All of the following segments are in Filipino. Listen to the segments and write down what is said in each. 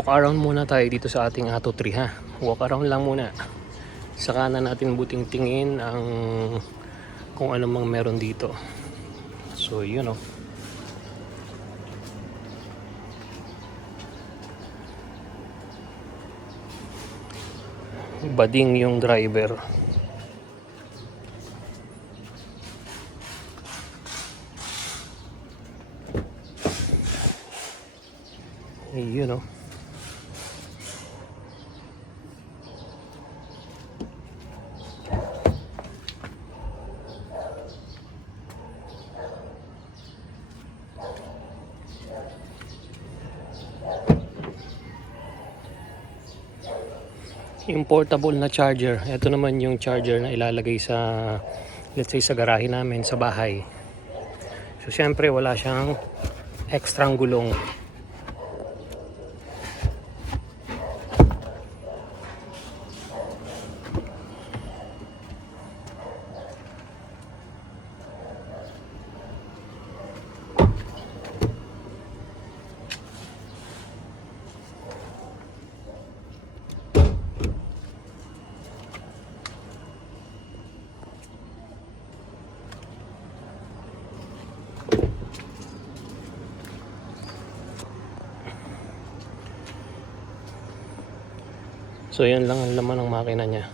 Walk around muna tayo dito sa ating Ato 3 ha. Walk around lang muna. Saka na natin buting tingin ang kung ano mang meron dito. So yun o. Bading yung driver. Yun o. Yung portable na charger. Ito naman yung charger na ilalagay sa, let's say, sa garahe namin, sa bahay. So syempre wala siyang extrang gulong. So yan lang ang laman ng makina niya.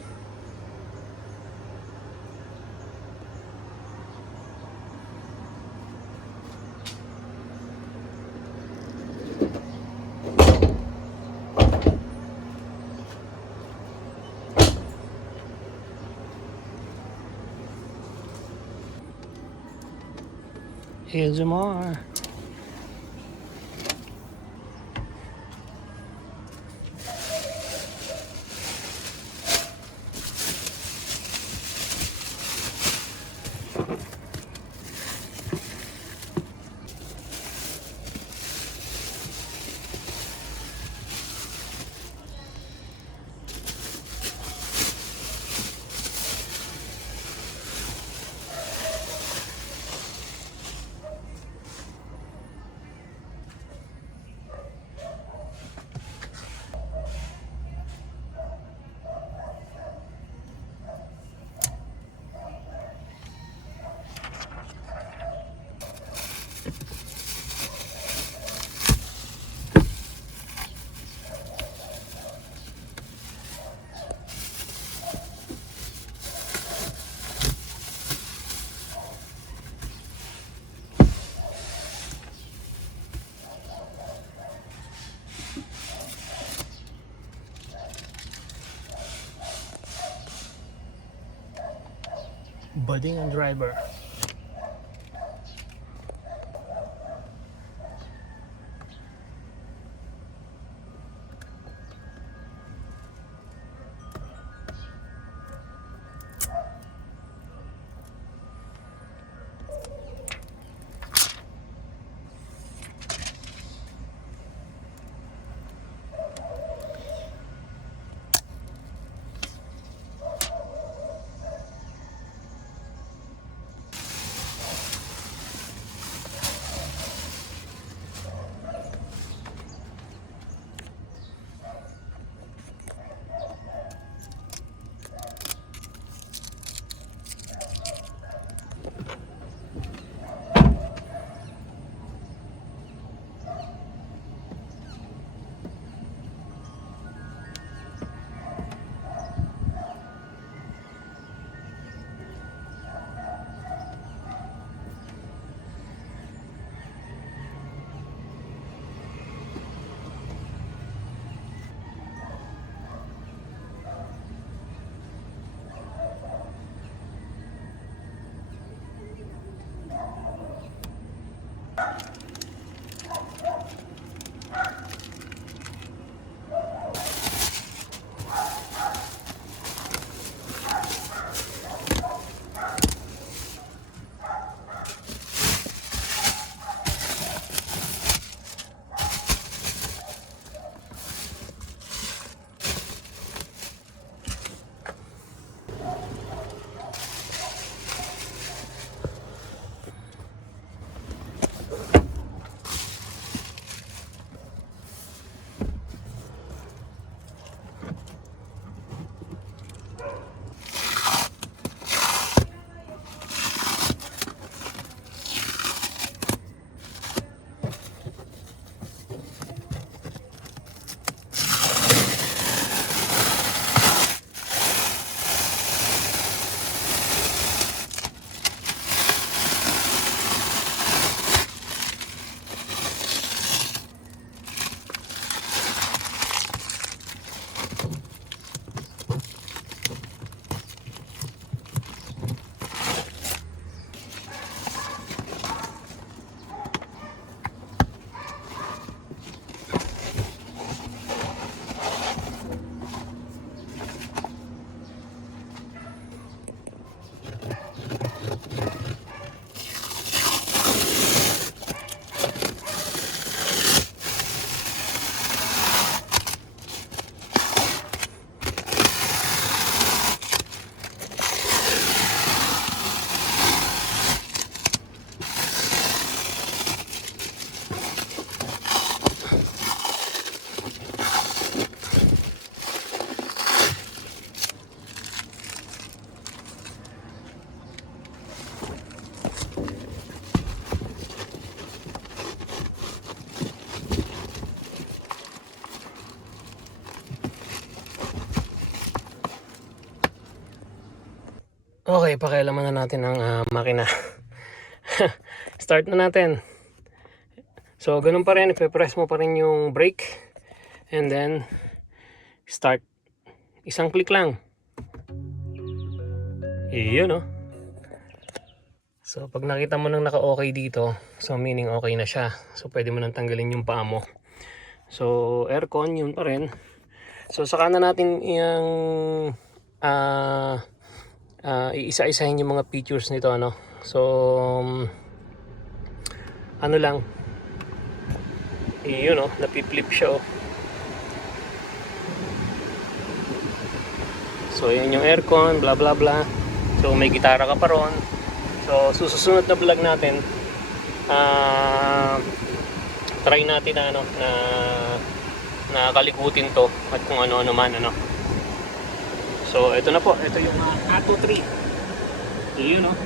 ASMR. Bading ang driver. Okay, pakialaman na natin ang makina. Start na natin. So, ganun pa rin. Ipe-press mo pa rin yung brake. And then, start. Isang click lang. Iyon, oh. So, pag nakita mo nang naka-okay dito, so meaning okay na siya. So, pwede mo nang tanggalin yung paa mo. So, aircon, yun pa rin. So, saka na natin yung iisa-isahin yung mga features nito, ano. So, ano lang. Yun, oh, napip-flip siya, oh. So, yan yung aircon, bla bla bla. So, may gitara ka pa ron. So, susunod na vlog natin, try natin na, ano, na kalikutin to at kung ano-ano man, ano. So, ito na po. Ito yung Atto 3. Yun, oh.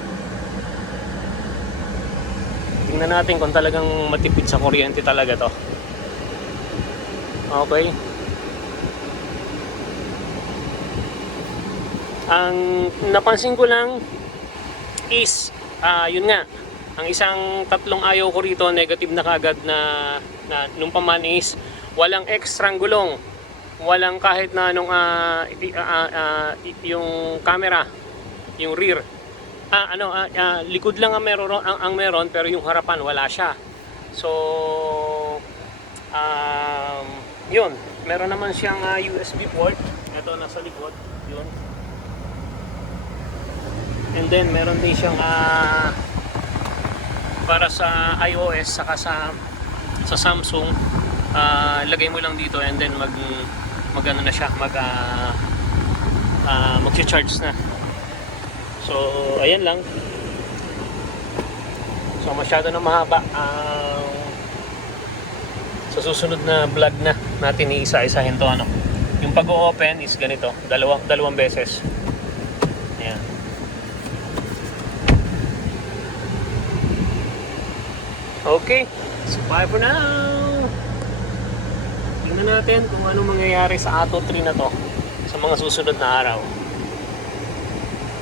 Tingnan natin kung talagang matipid sa kuryente talaga to. Okay. Ang napansin ko lang is, yun nga, ang isang tatlong ayaw ko rito, negative na kagad na nung paman is, walang extra gulong. Walang kahit na anong yung camera, yung rear. Likod lang ang meron, pero yung harapan wala siya. So, yun, meron naman siyang USB port. Ito nasa likod, yun. And then meron din siyang para sa iOS saka sa Samsung, lagay mo lang dito and then magano na siya, magcha-charge na. So ayan lang. So masyado na mahaba. Sa susunod na vlog na natin iisa-isahin to, ano. Yung pag-o-open is ganito, dalawang beses. Ayan. Okay, so bye for now. Tingnan natin kung anong mangyayari sa Atto 3 na to sa mga susunod na araw.